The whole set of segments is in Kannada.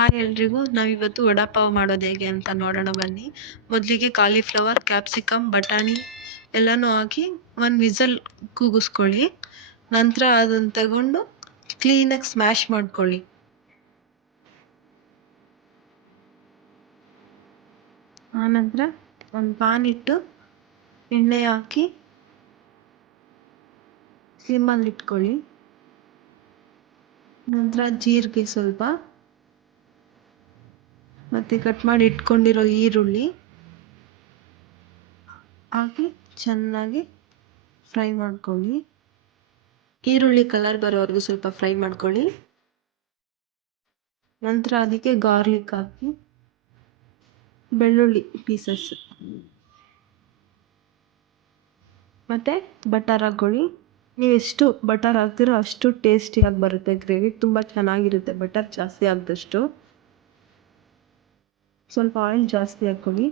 ಹಾಯ್ ಎಲ್ರಿಗೂ. ನಾವಿವತ್ತು ವಡಾಪಾವ್ ಮಾಡೋದು ಹೇಗೆ ಅಂತ ನೋಡೋಣ ಬನ್ನಿ. ಮೊದಲಿಗೆ ಕಾಲಿಫ್ಲವರ್, ಕ್ಯಾಪ್ಸಿಕಮ್, ಬಟಾಣಿ ಎಲ್ಲನೂ ಹಾಕಿ ಒಂದು ವಿಸಲ್ ಕೂಗಿಸ್ಕೊಳ್ಳಿ. ನಂತರ ಅದನ್ನು ತಗೊಂಡು ಕ್ಲೀನಾಗಿ ಸ್ಮ್ಯಾಶ್ ಮಾಡ್ಕೊಳ್ಳಿ. ಆನಂತರ ಒಂದು ಪಾನ್ ಇಟ್ಟು ಎಣ್ಣೆ ಹಾಕಿ ಸಿಮ್ಮಲ್ಲಿ ಇಟ್ಕೊಳ್ಳಿ. ನಂತರ ಜೀರಿಗೆ ಸ್ವಲ್ಪ ಮತ್ತು ಕಟ್ ಮಾಡಿ ಇಟ್ಕೊಂಡಿರೋ ಈರುಳ್ಳಿ ಹಾಕಿ ಚೆನ್ನಾಗಿ ಫ್ರೈ ಮಾಡ್ಕೊಳ್ಳಿ. ಈರುಳ್ಳಿ ಕಲರ್ ಬರೋವರೆಗೂ ಸ್ವಲ್ಪ ಫ್ರೈ ಮಾಡ್ಕೊಳ್ಳಿ. ನಂತರ ಅದಕ್ಕೆ ಗಾರ್ಲಿಕ್ ಹಾಕಿ ಬೆಳ್ಳುಳ್ಳಿ ಪೀಸಸ್ ಮತ್ತು ಬಟರ್ ಹಾಕ್ಕೊಳ್ಳಿ. ನೀವು ಎಷ್ಟು ಬಟರ್ ಹಾಕ್ತಿರೋ ಅಷ್ಟು ಟೇಸ್ಟಿಯಾಗಿ ಬರುತ್ತೆ. ಗ್ರೇವಿ ತುಂಬ ಚೆನ್ನಾಗಿರುತ್ತೆ ಬಟರ್ ಜಾಸ್ತಿ ಹಾಕಿದಷ್ಟು. ಸ್ವಲ್ಪ ಆಯಿಲ್ ಜಾಸ್ತಿ ಹಾಕ್ಕೊಳ್ಳಿ.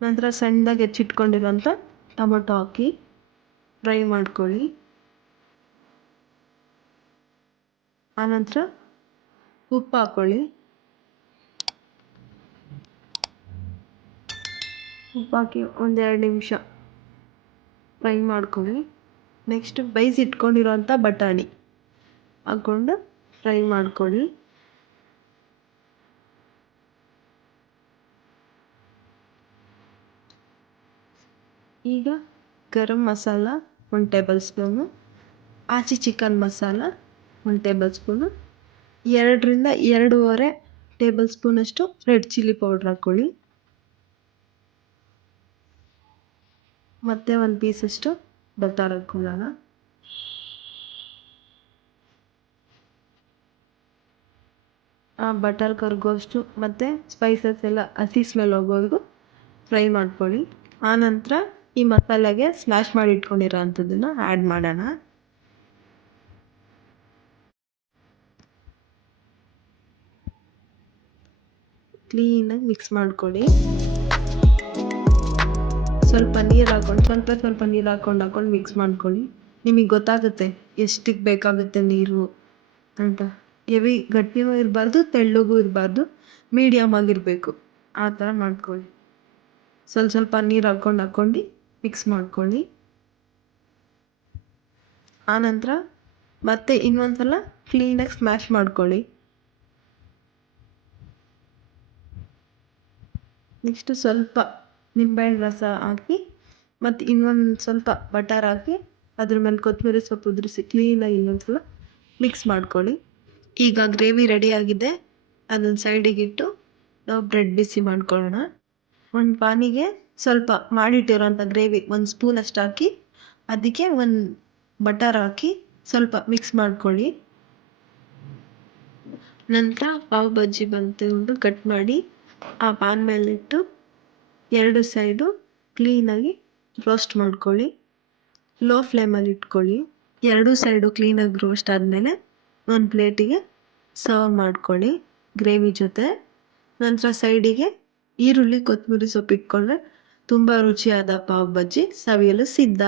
ನಂತರ ಸಣ್ಣದಾಗಿ ಹೆಚ್ಚಿಟ್ಕೊಂಡಿರೋಂಥ ಟೊಮೊಟೊ ಹಾಕಿ ಫ್ರೈ ಮಾಡ್ಕೊಳ್ಳಿ. ಆನಂತರ ಉಪ್ಪು ಹಾಕ್ಕೊಳ್ಳಿ. ಉಪ್ಪು ಹಾಕಿ 1-2 ನಿಮಿಷ ಫ್ರೈ ಮಾಡ್ಕೊಳ್ಳಿ. ನೆಕ್ಸ್ಟ್ ಬೇಯಿಸಿಟ್ಕೊಂಡಿರೋಂಥ ಬಟಾಣಿ ಹಾಕ್ಕೊಂಡು ಫ್ರೈ ಮಾಡ್ಕೊಳ್ಳಿ. ಈಗ garam masala 1 tablespoon, Aachi chicken masala 1 tablespoon, 2ರಿಂದ 2.5 ಟೇಬಲ್ ಸ್ಪೂನಷ್ಟು ರೆಡ್ ಚಿಲ್ಲಿ ಪೌಡ್ರ್ ಹಾಕ್ಕೊಳ್ಳಿ. ಮತ್ತು 1 ಪೀಸಷ್ಟು ಬಟರ್ ಹಾಕ್ಕೊಳ್ಳೋಣ. ಆ ಬಟರ್ ಕರಗೋಷ್ಟು ಮತ್ತು ಸ್ಪೈಸಸ್ ಎಲ್ಲ ಹಸಿ ಸ್ಮೆಲ್ ಹೋಗೋವರೆಗೂ ಫ್ರೈ ಮಾಡ್ಕೊಳ್ಳಿ. ಆನಂತರ ಈ ಮಸಾಲೆಗೆ ಸ್ಮ್ಯಾಶ್ ಮಾಡಿ ಇಟ್ಕೊಂಡಿರೋ ಅಂಥದ್ದನ್ನು ಆ್ಯಡ್ ಮಾಡೋಣ. ಕ್ಲೀನಾಗಿ ಮಿಕ್ಸ್ ಮಾಡ್ಕೊಳ್ಳಿ. ಸ್ವಲ್ಪ ನೀರು ಹಾಕ್ಕೊಂಡು ಸ್ವಲ್ಪ ನೀರು ಹಾಕ್ಕೊಂಡು ಮಿಕ್ಸ್ ಮಾಡ್ಕೊಳ್ಳಿ. ನಿಮಗೆ ಗೊತ್ತಾಗುತ್ತೆ ಎಷ್ಟಕ್ಕೆ ಬೇಕಾಗುತ್ತೆ ನೀರು ಅಂತ. ಹೆವಿ ಗಟ್ಟಿನೂ ಇರಬಾರ್ದು, ತೆಳ್ಳಗೂ ಇರಬಾರ್ದು, ಮೀಡಿಯಮ್ ಆಗಿರಬೇಕು. ಆ ಥರ ಮಾಡ್ಕೊಳ್ಳಿ. ಸ್ವಲ್ಪ ನೀರು ಹಾಕ್ಕೊಂಡು ಮಿಕ್ಸ್ ಮಾಡ್ಕೊಳ್ಳಿ. ಆನಂತರ ಮತ್ತೆ ಇನ್ನೊಂದು ಸಲ ಕ್ಲೀನಾಗಿ ಸ್ಮ್ಯಾಶ್ ಮಾಡ್ಕೊಳ್ಳಿ. ನೆಕ್ಸ್ಟು ಸ್ವಲ್ಪ ನಿಂಬೆಹಣ್ಣು ರಸ ಹಾಕಿ ಮತ್ತು ಇನ್ನೊಂದು ಸ್ವಲ್ಪ ಬಟರ್ ಹಾಕಿ ಅದ್ರ ಮೇಲೆ ಕೊತ್ತಂಬರಿ ಸೊಪ್ಪು ಉದುರಿಸಿ ಕ್ಲೀನಾಗಿ ಇನ್ನೊಂದು ಸಲ ಮಿಕ್ಸ್ ಮಾಡ್ಕೊಳ್ಳಿ. ಈಗ ಗ್ರೇವಿ ರೆಡಿಯಾಗಿದೆ. ಅದನ್ನು ಸೈಡಿಗಿಟ್ಟು ನಾವು ಬ್ರೆಡ್ ಬಿಸಿ ಮಾಡ್ಕೊಳ್ಳೋಣ. ಒಂದು ಪಾನಿಗೆ ಸ್ವಲ್ಪ ಮಾಡಿಟ್ಟಿರೋಂಥ ಗ್ರೇವಿ 1 ಸ್ಪೂನಷ್ಟು ಹಾಕಿ ಅದಕ್ಕೆ 1 ಬಟರ್ ಹಾಕಿ ಸ್ವಲ್ಪ ಮಿಕ್ಸ್ ಮಾಡ್ಕೊಳ್ಳಿ. ನಂತರ ಪಾವ್ ಬಜ್ಜಿ ಬಂದು ಕಟ್ ಮಾಡಿ ಆ ಪಾನ್ ಮೇಲಿಟ್ಟು 2 ಸೈಡು ಕ್ಲೀನಾಗಿ ರೋಸ್ಟ್ ಮಾಡ್ಕೊಳ್ಳಿ. ಲೋ ಫ್ಲೇಮಲ್ಲಿ ಇಟ್ಕೊಳ್ಳಿ. 2 ಸೈಡು ಕ್ಲೀನಾಗಿ ರೋಸ್ಟ್ ಆದಮೇಲೆ ಒಂದು ಪ್ಲೇಟಿಗೆ ಸರ್ವ್ ಮಾಡ್ಕೊಳ್ಳಿ ಗ್ರೇವಿ ಜೊತೆ. ನಂತರ ಸೈಡಿಗೆ ಈರುಳ್ಳಿ ಕೊತ್ತಂಬರಿ ಸೊಪ್ಪು ಇಟ್ಕೊಂಡ್ರೆ ತುಂಬ ರುಚಿಯಾದ ಪಾವ್ ಬಜ್ಜಿ ಸವಿಯಲು ಸಿದ್ಧ.